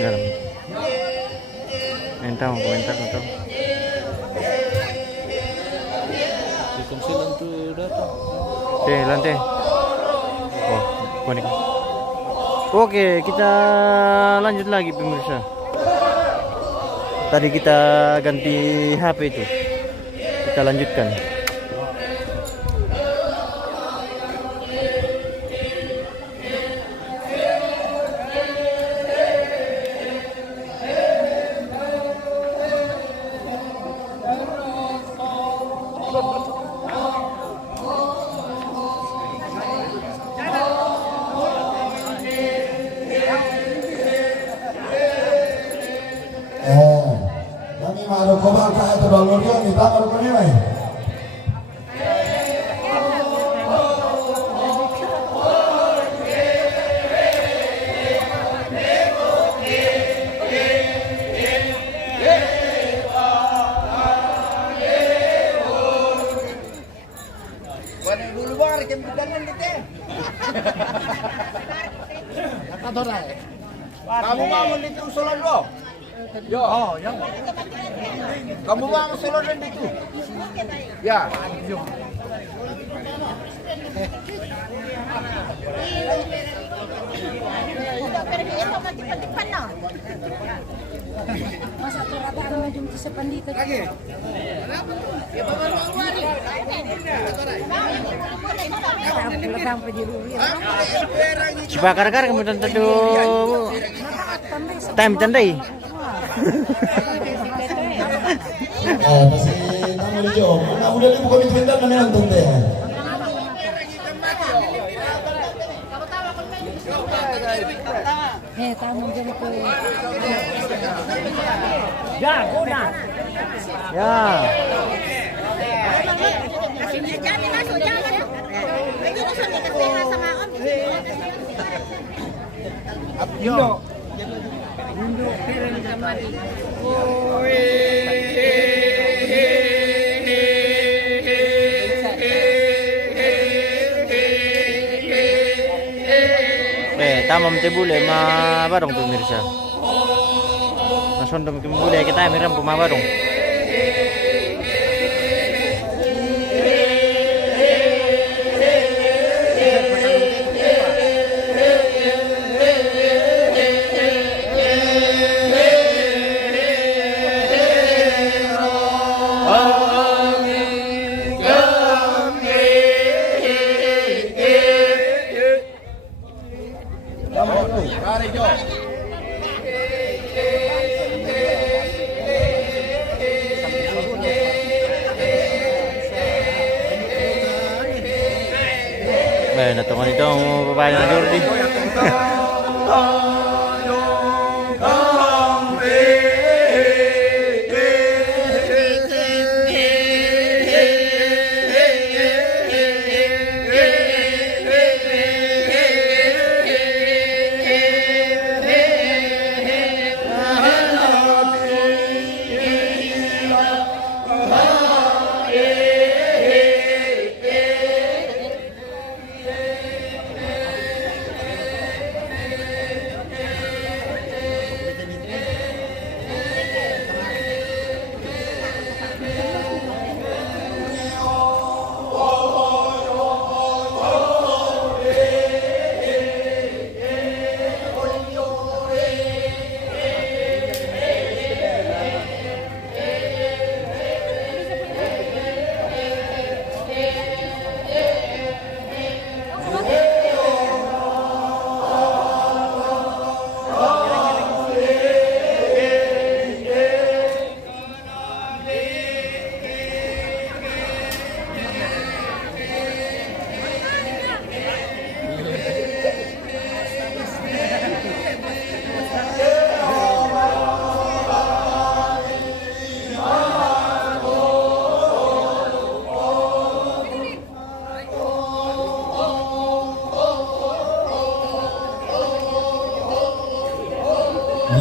dalam. Minta mau komentar atau? Telkomsel tuh datang. Oke, lantai. Oh, konek. Oke, kita lanjut lagi pemirsa. Tadi kita ganti HP itu. Kita lanjutkan. Kami malu kobal kaya itu downloadnya kita baru kami mai. Kamu mau itu usulan lo? Yo, oh, ya. Kamu mau usulan itu? Ya. Masa terata na yung sa pandito. Lagi. Bakar-bakar kemudian tentu time tandai. Masih namu di jauh. Namu dia bukan di tenda mana yang tenda. Tamu jadi ko. Ya, guna. Ya. Yo. Tamam te bule ma barong pemirsa. Nasondom ke bule kita miram puma barong. Natungan ito ang babae ng Jordi.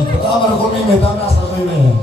Pertama kami minta asal kami.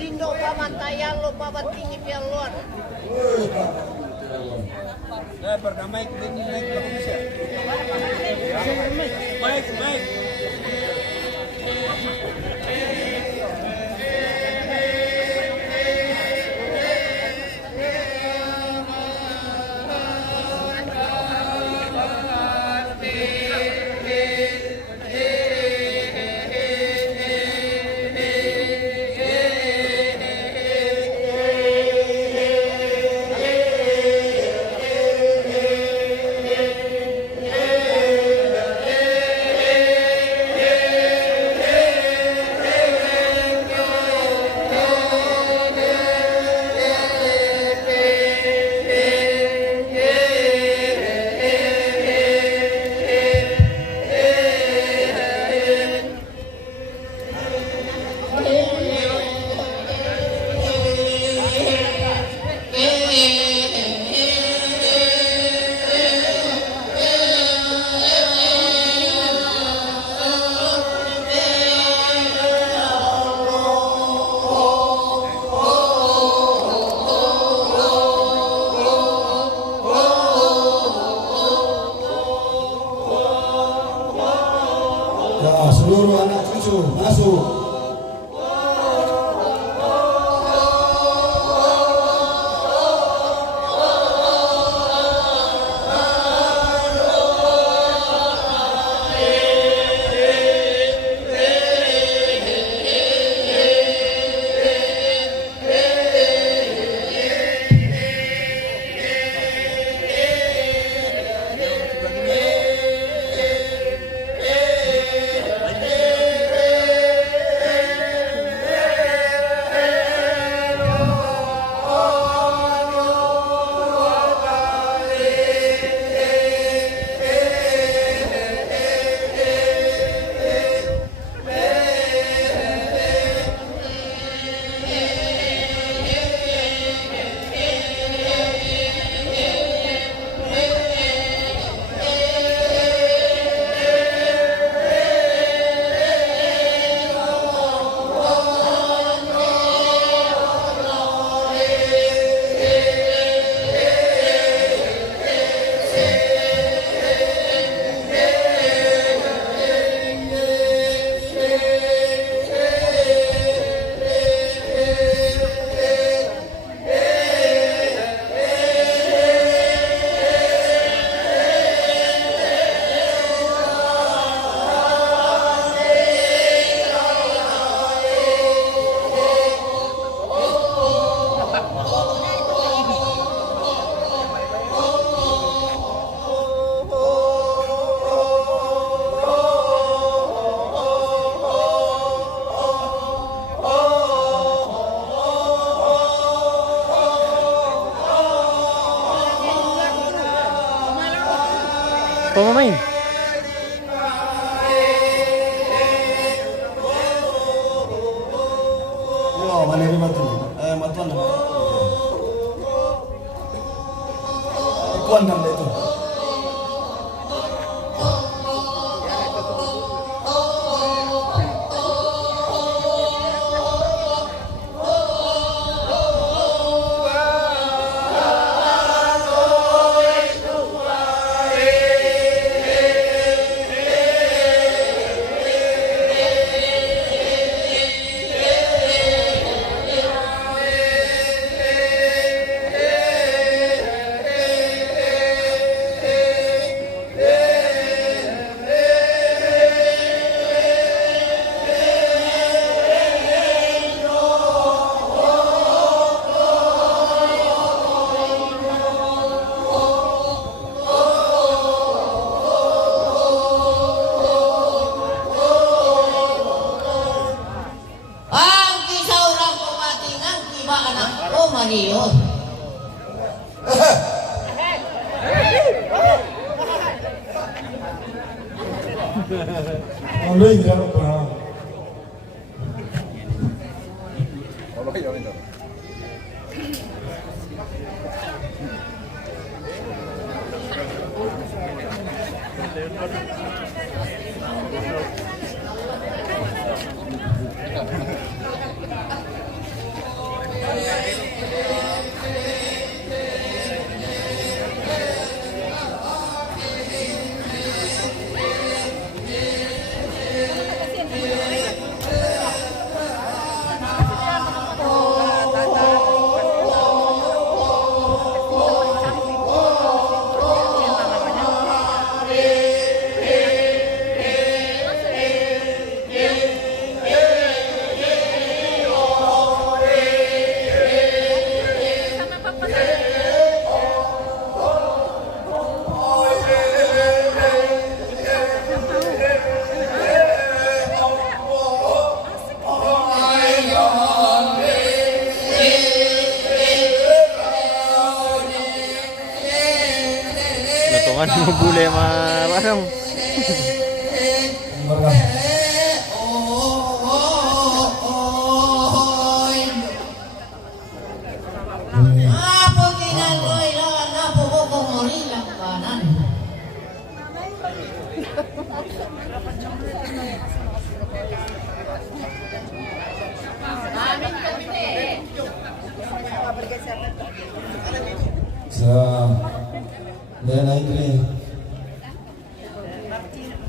Indo pamantayan lo papatinggi pialon. Berdamai dengan naik ke Indonesia. Baik, baik. Ya, seluruh anak cucu masuk. Pemain. Yo, mana ni matu? Matuan. Ikuan dan itu. Lalu kan apa? Kalau yang itu. Natungan mo gulay parang. Apa kinaloy lang na po ko kumuri lang kanan. Sa dan akhirnya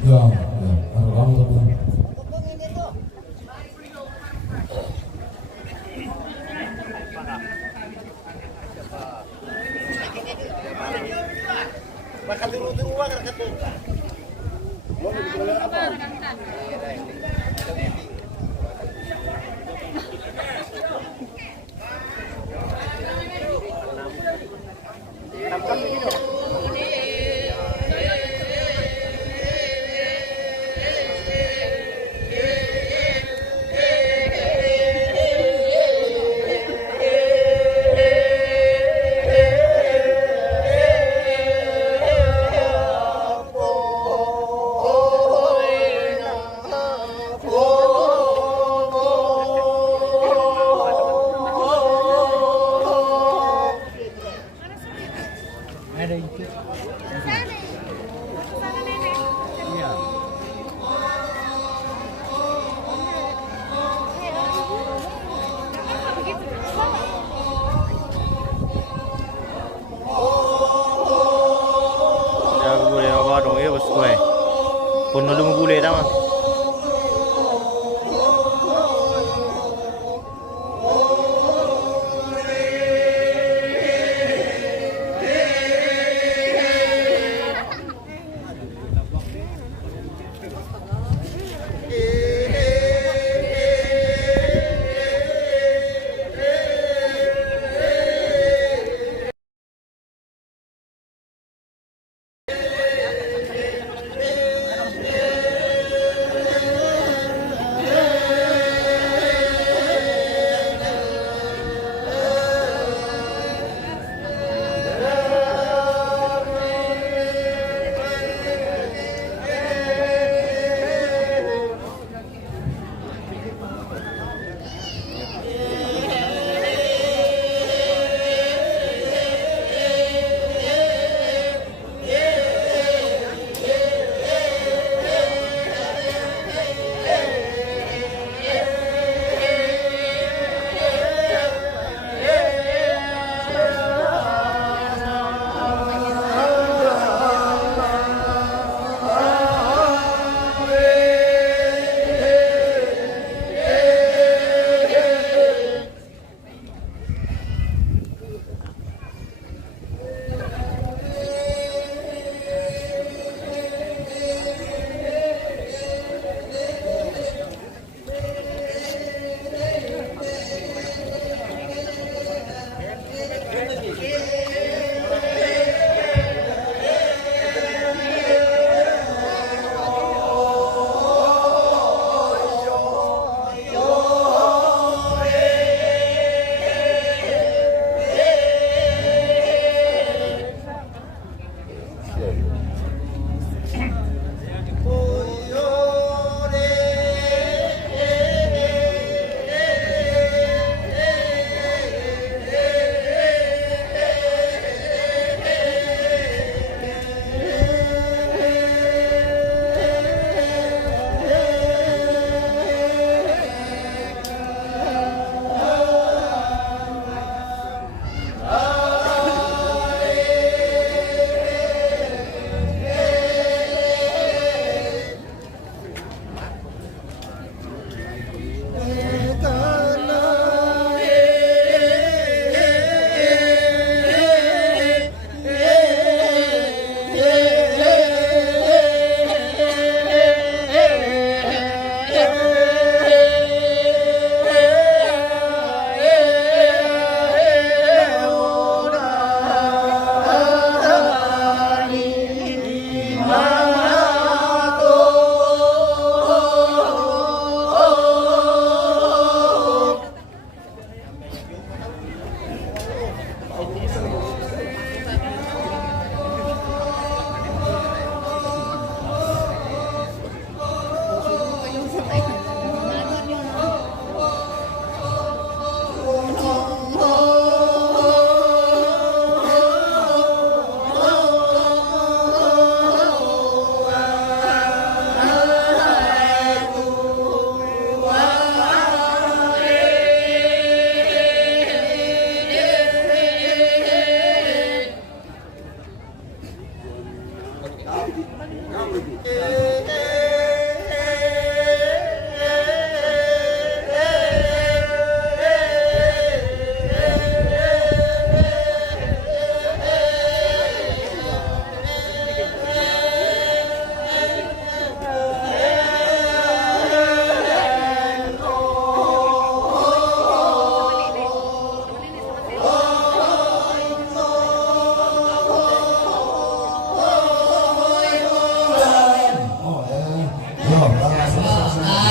ya orang tapi Puno lu gulay tama.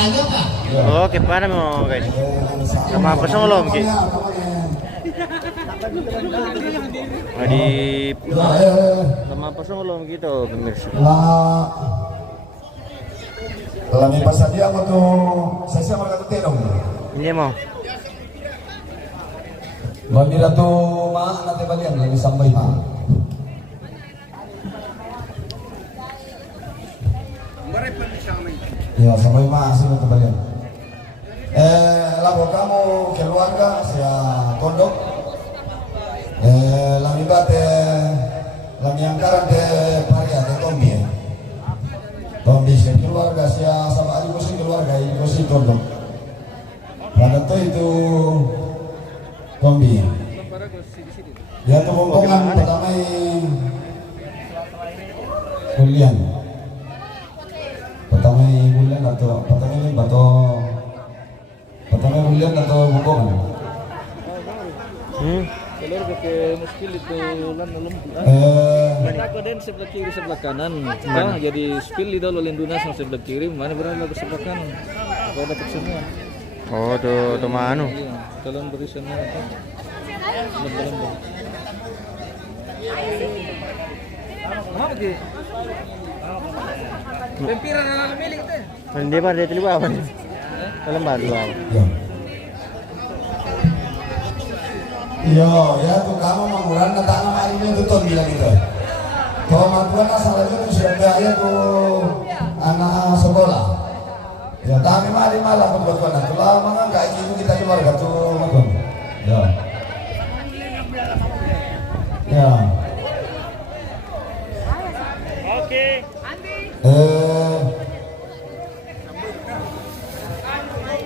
Ayo Pak. Oke, paano mo guys? Sama pasang ulo mungkin. Di sama pasang ulo gitu pemirsa. Lami pasadia mo to sa siya magkatutinong. Ini mo. Mamira to natin balian, lami sambay ma. Ya, sambay ma, sino to balian. Labo kamu keluarga saya kondok. Lami bate, lami angkaran de paria de Tombi. Tombi saya keluarga saya sama adik si keluarga itu si kondok. Pada itu Tombi. Ya itu rombongan pertama kuliah. Pertama bulan atau rombongan. Keluarga ke muskil itu lan lembut. Mereka dan sebelah kiri sebelah kanan. Nah, jadi spill di dalam lenduna sama sebelah kiri, mana berada di sebelah kanan. Kalau dapat semua. Oh, to mano. Iya, dalam berisannya apa? Lembut. Apa sih? Pempiran ala milik teh. Hindi pa dito liwa. Dalam baru. Yo, ya tuh kamu mengurangi tangan hari ini tuh ton bilang gitu. Kalau mantuan asalnya tuh sudah biaya tuh anak sekolah. Ya tapi malah pembuatan itu lah, maka nggak gitu kita keluarga tuh mantuan. Ya. Ya. Oke.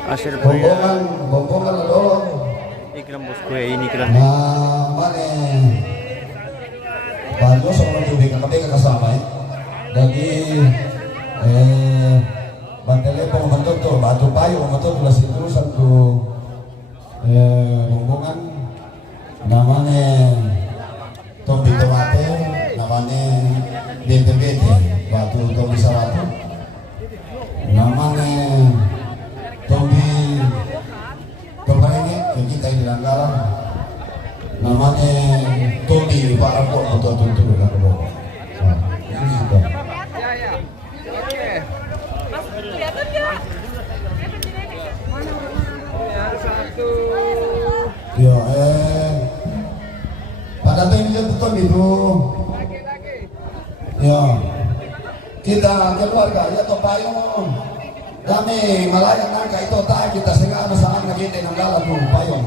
Asir Bombongan lo. Ikram bos gue ini ikram. Mana? Baru sama tuh BKKB kasama ya. Jadi bantele pembentuk tuh batu payu pembentuk tulis terusan tuh rombongan namanya Tombi Tomate, namanya BTBT batu Tombi Saratu, namanya Tombi Tombarenge yang kita di Langgara, namanya Tombi Pak Rapor atau tuntut dengan Rapor. Itu sudah. Ya, pada tahun ini betul itu. Ya, kita keluarga ya toh payung. Kami malayang nangka itu tak kita sehingga masalah kita nanggala tuh payung.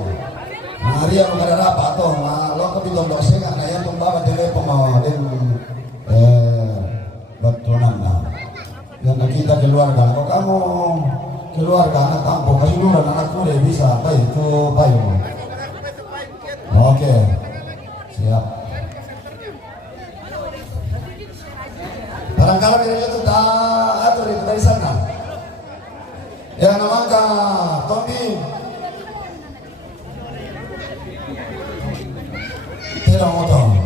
Hari yang ada apa tuh, lo ke bidang sehingga na yang tumbawa telepon mau dan batuan nah. Dan kita keluarga, kalau kamu keluarga anak kampung kasih dulu anak muda bisa apa itu payung. Oke, siap. Barangkali itu tak atur itu dari sana. Ya namanya Tombi. Tidak motor.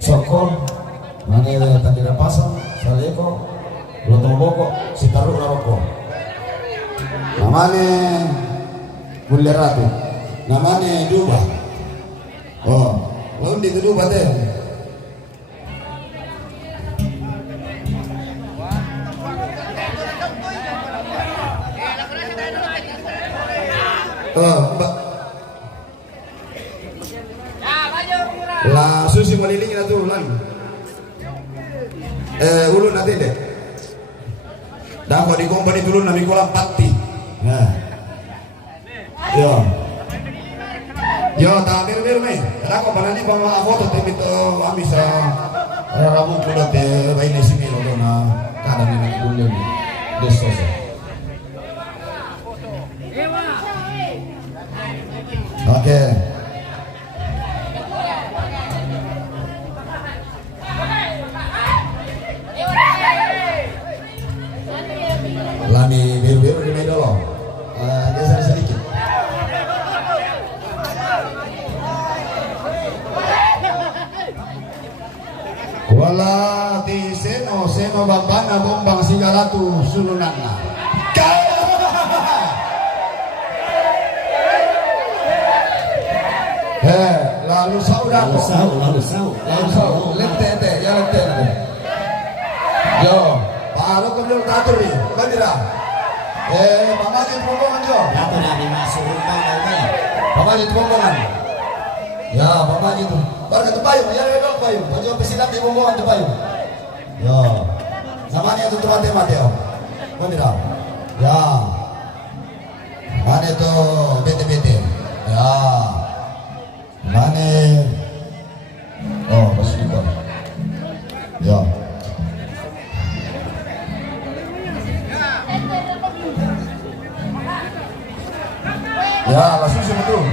Sokong. Mana yang tadi pasang, saleko, lontong boko, si taruh rokok. Namanya Bulir Ratu, namanya Duba. Oh, lalu di Duba deh. Oh, Mbak. Lah susi meliling itu ulang. Ulun nanti deh. Dah kau di kompani dulu nami kolam pati. Nah. Yo, tak mir me. Dah kau balani bawa foto tapi itu amisa Rabu kuda te bayi nasi milo na kadang ini kuda ni desos. Oke. Lami biru-biru di meja lo. Geser sedikit. Wala ti seno babana bombang sigaratu sulunanna. Lalu saudara. Lalu sau. Lete, ya lete. Yo, baru kemudian tatur ni, bandira. Pamajit rombongan jo. Aku dah dimasuk rumah kau ni. Pamajit rombongan. Ya, pamajit tu. Baru tu payung, ya lelok payung. Baju pesilat di rombongan tu payung. Yo, namanya tu mati-mati yo. Bandira. Ya. Mana tu bete-bete. Ya. Mana? Oh, masih di bawah. Ya. Ya, langsung sih betul.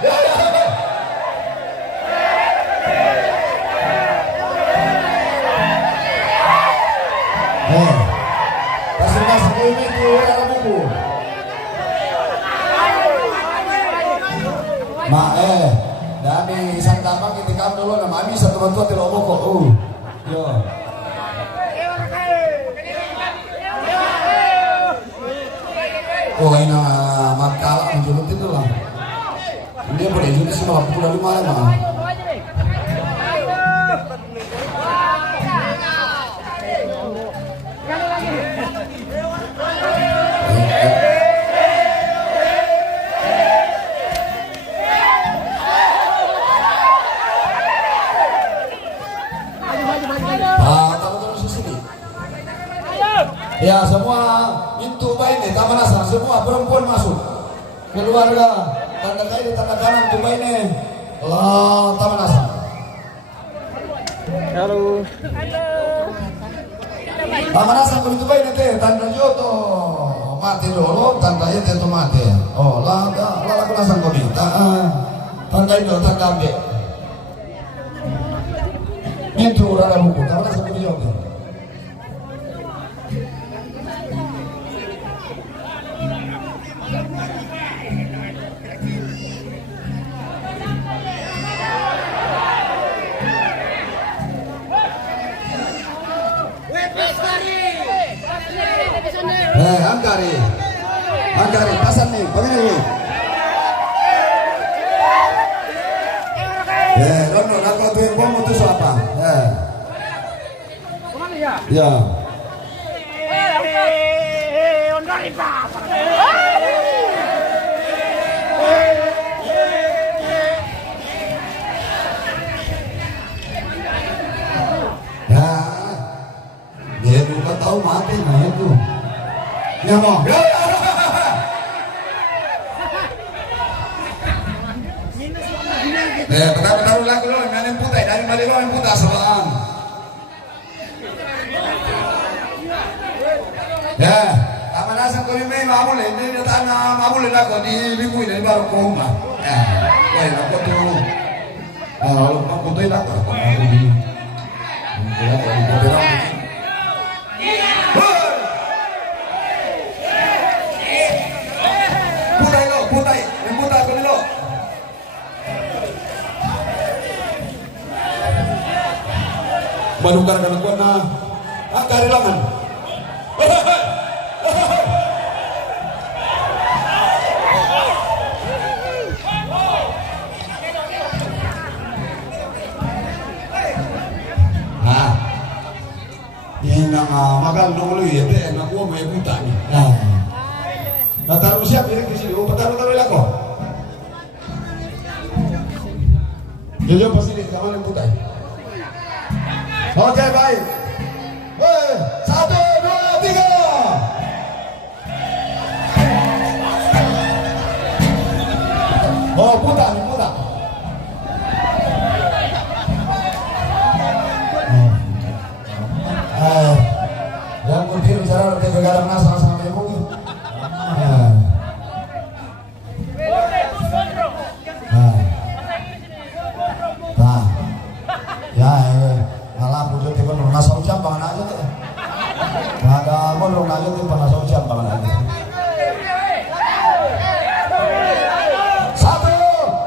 Ya, ya. Kasih ini tu orang buku. Dami isang tapang itikam dulu na mami sa tuwan-tuwa tilobo ko. Yo. Oh, ini magkala ang julot ito lang. Hindi po rin, julot siya makapula lumala na. Ya, semua itu baik nih, Taman Asar, semua perempuan masuk. Keluarga, tanda kiri, tanda kanan, itu baik nih. Taman Asar. Halo. Taman Asar, itu baik nih, tanda joto. Mati dulu, tanda itu mati. Oh, laku nasang kami. Tanda itu, tanda ambil. Itu rada buku, Taman Asar kami joto. Angkari, pasan nih, bagaimana nih? Rono, aku tuh yang bom itu apa? Ya. Dia juga tahu mati, nah itu. Ya mau. Betul lagi loh, yang putih dari mana lo yang putih sebelah. Ya, Taman Asar kami mamul ini tanah mamul ini aku di limu ini baru koma. Ya, wah aku tuh, kalau aku tuh itu aku ini. Putih aku ni lo. Manukar dan kuat na angkari langan. Ini makan dulu ya, deh, nak gua mau buta ni. Nah, taruh siap di sini, taruh lako. Jadi pasti di kamar yang buta. Oke, baik. 1, 2, 3. Oh, putar. gondrong lagi di panasau siapa lagi. 1,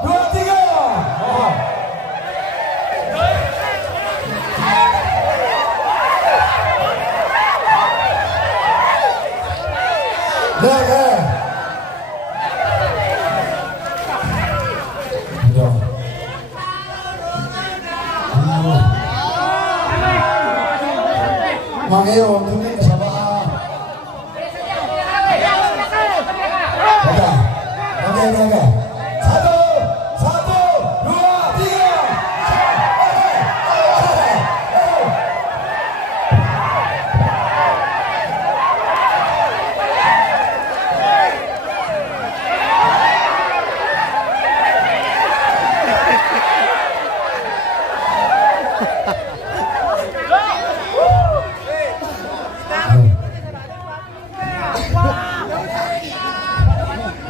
2, 3. Oh. Lega. Mangero, ini kesabaran. Oke. 1, 2, 3.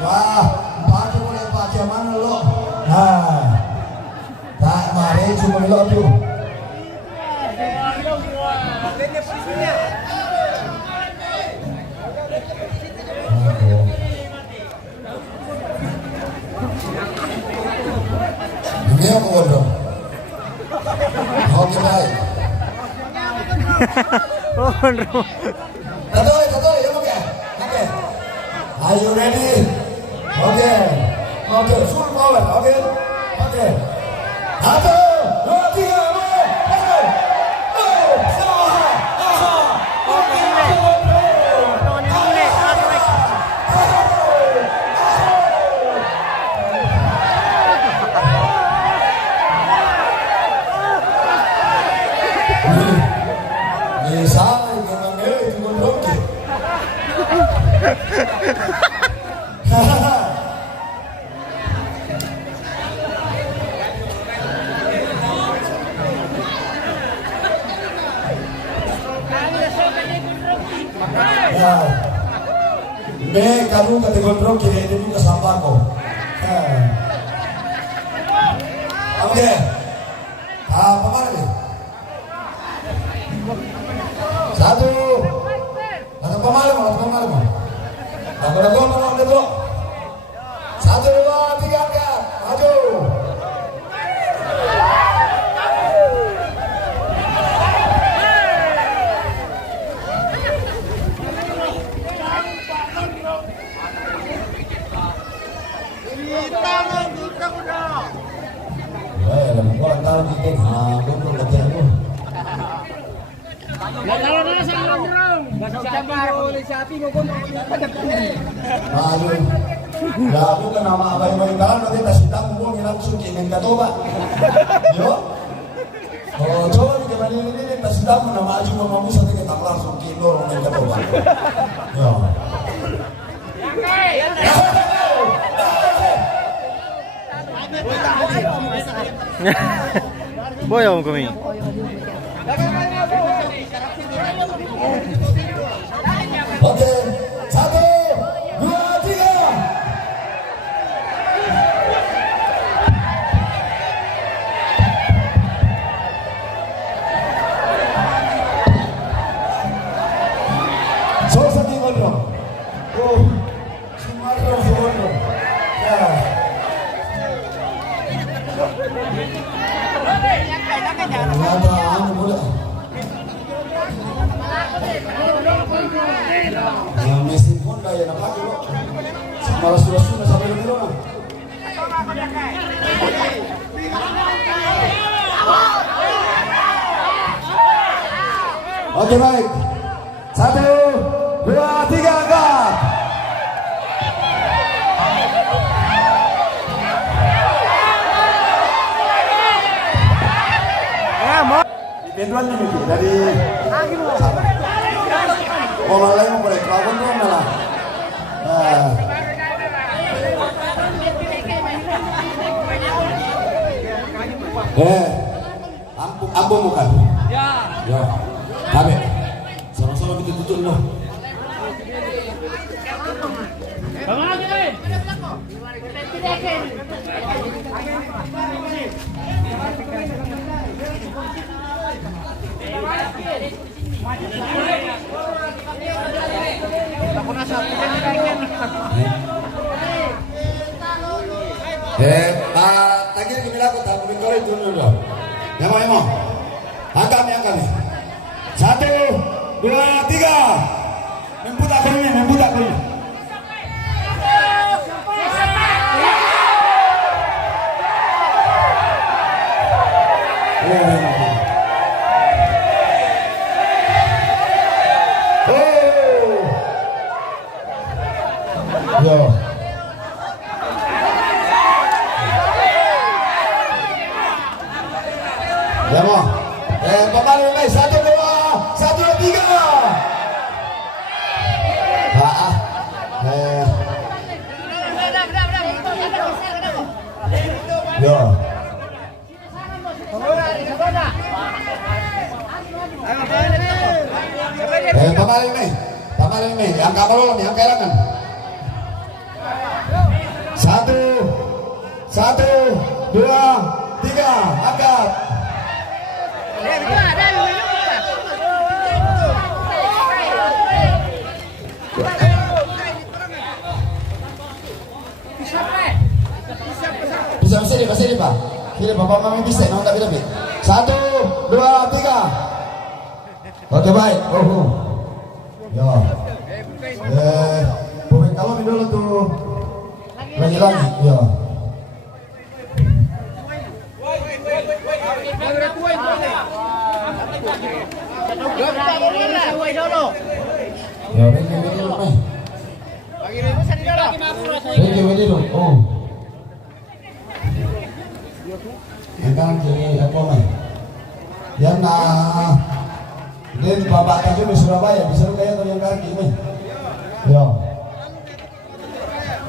Wah, pakai boleh pakai mana lo? Nah, tak mari cuma lo tu. Ini aku gondrong. Oke baik. Tato, ya oke. Are you ready? Oke, full power, oke. 1, 2, 3, Be kamu kata gondrong kiri ini juga sampah kok. Oke. Apa mana nih? 1. Atau pemalu. Dapat 1, 2, 3 angkat. Maju. Tahu kita gondrong latihan lu. Ayo. Ya aku kan nama abang-abang kan nanti tas hitam gua langsung kinin katoba. Yo. Oh, coba di kemana ini tas hitam nama aju mamamu sampai kita langsung kino kinin katoba. Yo. Boyong kami. Oke, 1, 2, 3. Sosa di gondrong. Oh, Sumatera di gondrong. Ya. Ada boleh. Yang mesin pun daya nak pakai lo. Malah sudah sampai di rumah. Oke baik. 1, 2, 3 angkat. Pintuan ini dari Malay mau boleh kelakuan tuh malah. Ampun bukan? Ya. Tapi sama-sama kita tutup loh. Tagih gimana aku tak mungkin kau itu dulu. Emo. Angkat nih. 1, 2, 3. Membudak kulinya. Yo. Ya mau. Pemain 1, 2, 3. Yo. Pemain ini, yang kamu yang kelangan. 1, 2, 3, angkat. Bisa ini Pak. Ini Bapak Mami bisa, mau tak lebih. 1, 2, 3. Oke baik. Ya. Pemain kalau ini dulu tuh. Lagi. Ya. Ya, ini dulu nih. Ini dulu. Oh. Yang kan jadi apa nih? Yang ini Bapak Tanjung di Surabaya, bisa kayak yang kaki nih. Ya.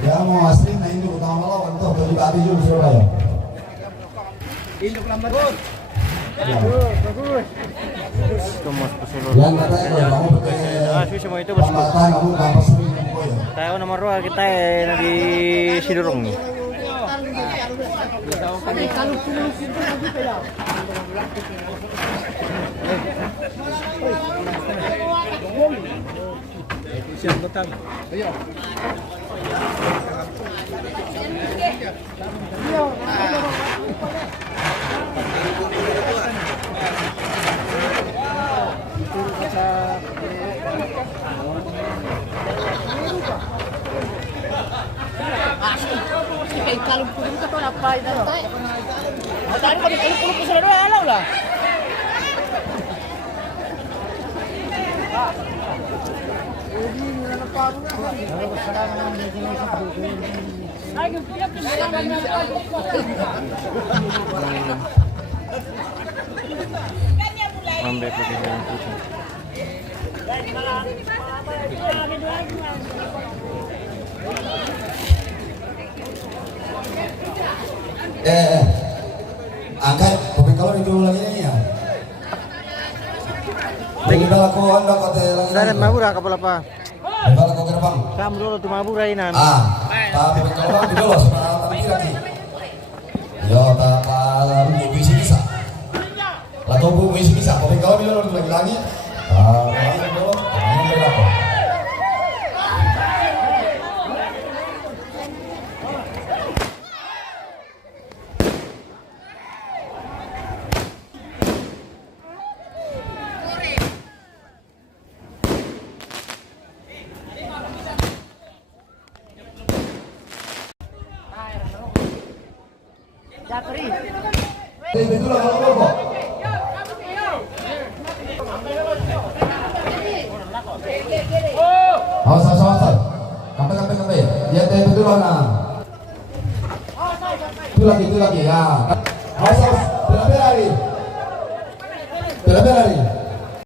Ya mau asli nah ini utama lawan tuh dari Babi juga di Surabaya. Bagus. Yang katanya kalau kamu pakai semua itu bos. kamu kamu sering ya. Tahu nomor 2 kita di Sidurung nih. Siap datang. Ayo. Kalau pun kita apa itu? Tadi kalau sudah dua alau lah. Ambil putih yang putih. Angkat, tapi kalau itu lagi ya. Jadi kalau kau anda kata lagi. Dari Mabura kapal apa? Kalau kau gerbang. Kamu dulu tuh Mabura ini. Tapi kalau di dulu tapi lagi. Yo, tak bisa. Atau bu bisa. Tapi kalau di dulu lagi. Dulu. Betul kalau kok. Awas. Sampai. Ya betul lah. Itu lagi ya. Awas.